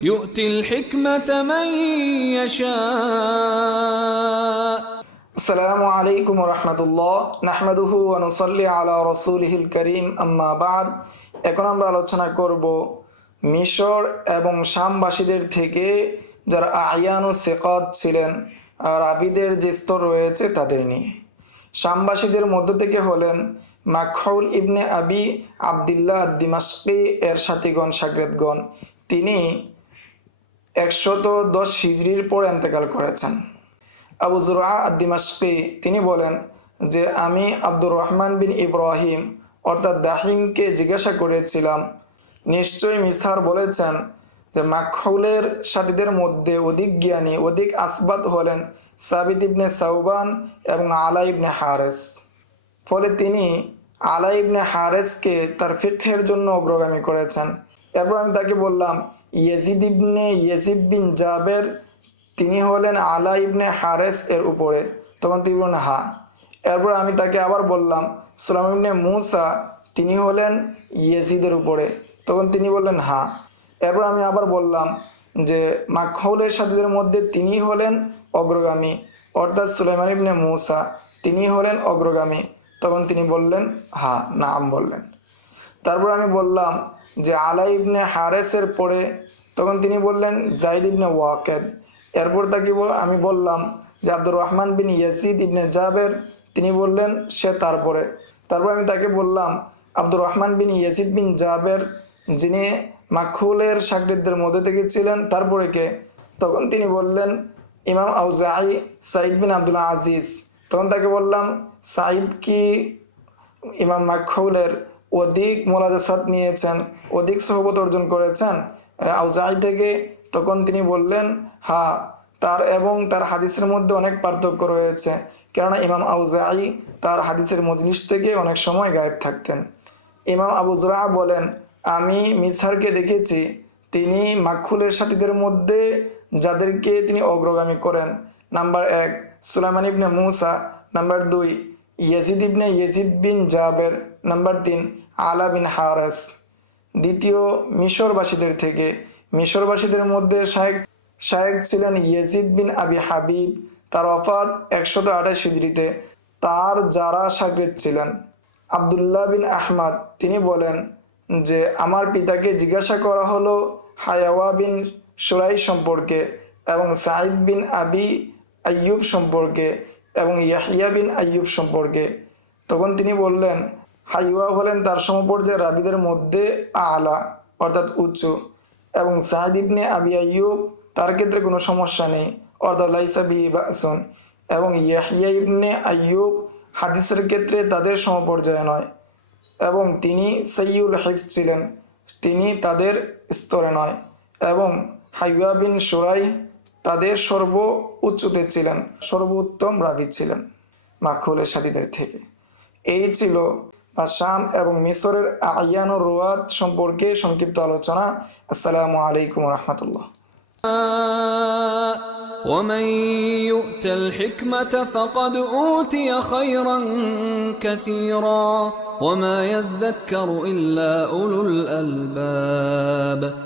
আলা করিম আম্মা বাদ এখন আমরা আলোচনা করব মিশর এবং শামবাসীদের থেকে যারা আয়ান সেকত ছিলেন আর আবিদের যে স্তর রয়েছে তাদের নিয়ে। শামবাসীদের মধ্য থেকে হলেন মাখউল ইবনে আবি আবদুল্লাহ দিমাশকি এর সাথীগণ, সাগরেদগণ। তিনি একশত দশ হিজড়ির পর এন্তেকাল করেছেন। আবু জুরা দিমাশকি তিনি বলেন যে, আমি আব্দুর রহমান বিন ইব্রাহিম, অর্থাৎ দাহিমকে জিজ্ঞাসা করেছিলাম, নিশ্চয়ই মিসার বলেছেন যে মাখউলের সাথীদের মধ্যে অধিক জ্ঞানী, অধিক আসবাদ হলেন সাবিদ ইবনে সাউবান এবং আলা ইবনে হারেস। ফলে তিনি আলা ইবনে হারেসকে তার ফিকহের জন্য অগ্রগামী করেছেন। এরপর আমি তাকে বললাম Yazid ibn Yazid bin Jaber, তিনি হলেন আলা ইবনে হারেস এর উপরে। তখন তিনি বললেন, হা। এরপর আমি তাকে আবার বললাম সুলাম ইবনে মুসা, তিনি হলেন ইয়েজিদের উপরে। তখন তিনি বললেন, হা। এরপর আমি আবার বললাম যে মাখৌলের সাথীদের মধ্যে তিনি হলেন অগ্রগামী, অর্থাৎ সুলাইমান ইবনে মুসা, তিনি হলেন অগ্রগামী। তখন তিনি বললেন, হা। নাম বললেন। তারপর আমি বললাম যে আলা ইবনে হারেসের পরে তখন তিনি বললেন, জাইদ ইবনে ওয়াকেদ। এরপর তাকে আমি বললাম যে আব্দুর রহমান বিন ইয়াসিদ ইবনে জাবের। তিনি বললেন, সে তারপরে তারপর আমি তাকে বললাম, আব্দুর রহমান বিন ইয়াসিদ বিন জাবের, যিনি মাখুলের সাকরিদদের মধ্যে থেকে ছিলেন তারপরে কে? তখন তিনি বললেন, ইমাম আউজাই সাইদ বিন আব্দুল্লাহ আজিজ। তখন তাকে বললাম সাইদ কি ইমাম মাখৌলের অধিক মোলাজাসাত নিয়েছেন, অধিক সহবত অর্জন করেছেন। আউজাই থেকে তখন তিনি বললেন, হা, তার এবং তার হাদিসের মধ্যে অনেক পার্থক্য রয়েছে, কেননা ইমাম আউজাই তার হাদিসের মজলিস থেকে অনেক সময় গায়েব থাকতেন। ইমাম আবু জুরা বলেন, আমি মিসারকে দেখেছি, তিনি মাখুলের সাথীদের মধ্যে যাদেরকে তিনি অগ্রগামী করেন। নাম্বার এক, সুলাইমান ইবনে মুসা। নাম্বার দুই, Yazid ibn Yazid bin Jaber. Number তিন আলা বিন হারাস। দ্বিতীয়, মিশরবাসীদের থেকে। মিশরবাসীদের মধ্যে শায়েক শায়েক ছিলেন ইয়েজিদ বিন আবি হাবিব। তার অফাত একশত আঠাশ হিজড়িতে। তার যারা সাগরেদ ছিলেন, আবদুল্লাহ বিন আহমাদ, তিনি বলেন যে, আমার পিতাকে জিজ্ঞাসা করা হলো হায়াওয়া বিন সুরাই সম্পর্কে এবং সাইদ বিন আবি আইয়ুব সম্পর্কে এবং ইয়াহিয়া বিন আইয়ুব সম্পর্কে। তখন তিনি বললেন হাইওয়া হলেন তার সমপর্যায়ের রাবিদের মধ্যে আলা, অর্থাৎ উঁচু, এবং সাইদ ইবনে আবি আইয়ুব তার ক্ষেত্রে কোনো সমস্যা নেই, অর্থাৎ লাইসা বি বাসন, এবং ইয়াহিয়া ইবনে আইয়ুব হাদিসের ক্ষেত্রে তাদের সমপর্যায় নয়, এবং তিনি সৈয়ুল হিফস ছিলেন, তিনি তাদের স্তরে নয়, এবং হাইয়া বিন সুরাই তাদের সর্ব উচ্চতে ছিলেন, সর্বোত্তম রাবি ছিলেন মাখুলের সাথীদের থেকে। এই ছিল শাম এবং মিশরের আয়ান ও রোয়াত সম্পর্কে সংক্ষিপ্ত আলোচনা আসসালামু আলাইকুম রহমতুল্লাহ ومن يؤت الحكمة فقد أوتي خيرا كثيرا وما يذكر إلا أولو الألباب